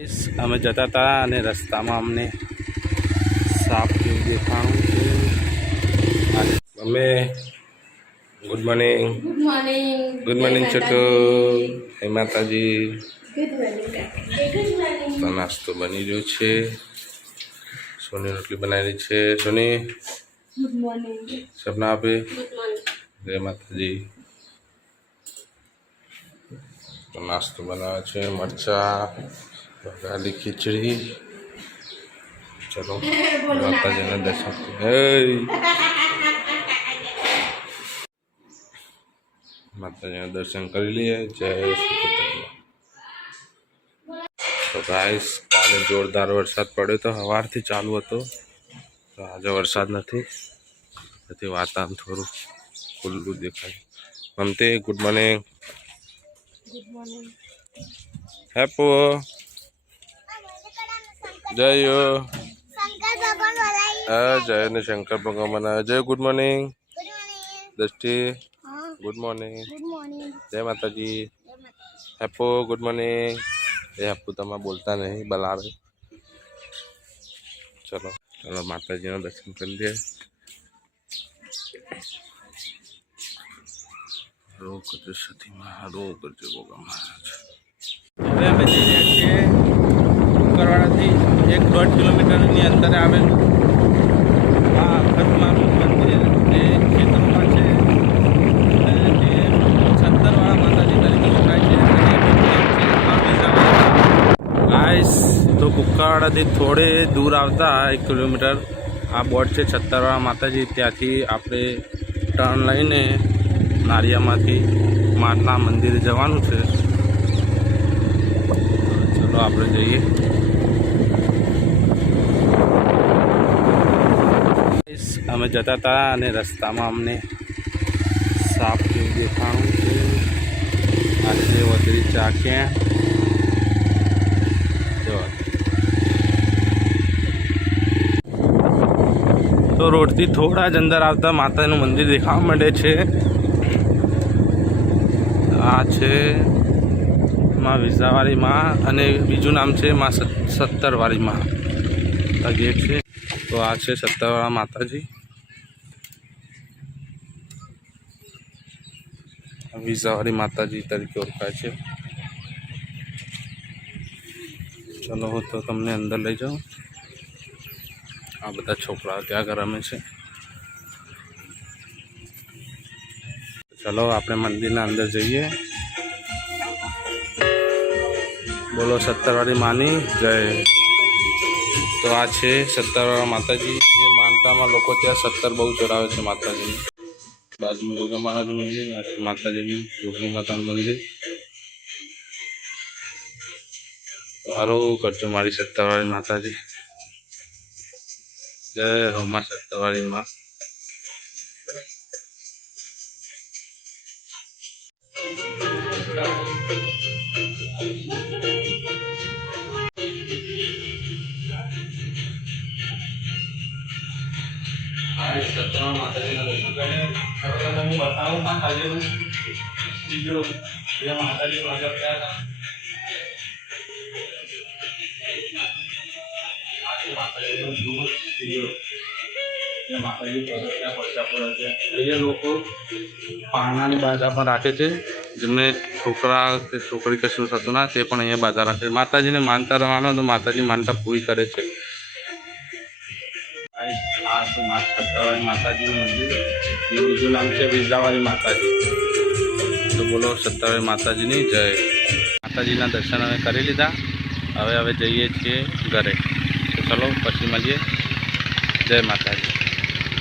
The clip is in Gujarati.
અમે જતા હતા અને રસ્તામાં અમને સાપ જેવું દેખાણું છે. અમે good morning. Good morning Chhotu. હે માતાજી. તો નાસ્તો બની રહ્યો છે. સોની રોટલી બનાવી છે. સોની ગુડ મોર્નિંગ. સપના આપે. Good morning. જય માતાજી. તો નાસ્તો બનાવે છે. મરચા, વઘારેલી ખીચડી. ચલો માતાજીના દર્શન માતાજીના દર્શન કરી લઈએ. જય શ્રી. તો ગાઈસ, કાલે જોરદાર વરસાદ પડ્યો તો સવારથી ચાલુ હતો. તો આજે વરસાદ નથી, તેથી વાતાવરણ થોડું ખુલ્લું દેખાય. મમતી ગુડ મોર્નિંગ. Good morning. હેપો જય જય ને શંકર ભગવાન બનાવે. જય good morning. Drishti good morning. જય માતાજી. હેપો ગુડ મોર્નિંગ. એ હેપુ તમે બોલતા નહીં, બલાવે. ચલો ચલો માતાજીના દર્શન કરી લઈએ. હરો કરજો સતીમાં, હરો કરજો ભગવાન મહારાજ. હવે અમે જઈ રહ્યા છીએ કુકરવાડાથી 1.5 કિલોમીટરની અંતરે આવેલું આ ખતમાનું મંદિર જે ખેતરમાં છે અને જે છત્તરવાળા માતાજી તરીકે ઓળખાય છે. ગાઈસ, તો કુકરવાડાથી થોડે દૂર આવતા 1 કિલોમીટર આ બોર્ડ છે છત્તરવાળા માતાજી. ત્યાંથી આપણે ટર્ન લઈને નારિયામાંથી માના મંદિરે જવાનું છે. ચલો આપણે જઈએ. અમે જતા હતા અને રસ્તામાં અમને સાપ જેવું દેખાણું છે. આજે વધરી ચાખ્યા તો રોડથી થોડા જ અંદર આવતા માતાનું મંદિર દેખાવા માંડે છે. આ છે માં વિઝાવાળી માં અને બીજું નામ છે માં સત્તરવાળી માં. આ ગેટ છે. તો આ છે સત્તરવાળા માતાજી. વિઝાવાળી માતાજી તરીકે ઓળખાય છે. ચલો હું તો તમને અંદર લઈ જાઉં. આ બધા છોકરાઓ ત્યાં આગળ રમે છે. ચલો આપણે મંદિરના અંદર જઈએ. બોલો સત્તરવાળી માની જય. તો આ છે સત્તરવાળા માતાજી. જે માનતામાં લોકો ત્યાં 17 બહુ ચડાવે છે માતાજીને. બાજુમાં દુર્ગા મહારાજનું મંદિર, માતાજીનું યોગની માતાનું મંદિર. સારું કરજો મારી સત્તરવાળી માતાજી. જય હો માં સત્તરવાળી માં. માતાજીના દર્શન કરીને હવે તમને હું બતાવું માતાજીનું બીજું જે માતાજી પ્રગટ થયા હતા. માતાજીનું દૂધ બીજું માતાજી પ્રગટ થયા પડતા પડે છે. અહીંયા લોકો પાનાની બાજા પણ રાખે છે. જેમને છોકરા કે છોકરી કશું થતું ના તે પણ અહીંયા બાજા રાખે છે. માતાજીને માનતા રહેવાનો તો માતાજી માનતા પૂરી કરે છે. આ તો સત્તરવાળી માતાજીનું મંદિર. એ બીજું નામ છે વિઝાવાળી માતાજી. તો બોલો સત્તરવાળી માતાજીની જય. માતાજીના દર્શન અમે કરી લીધા. હવે જઈએ છીએ ઘરે. તો ચલો પછી મળીએ. જય માતાજી.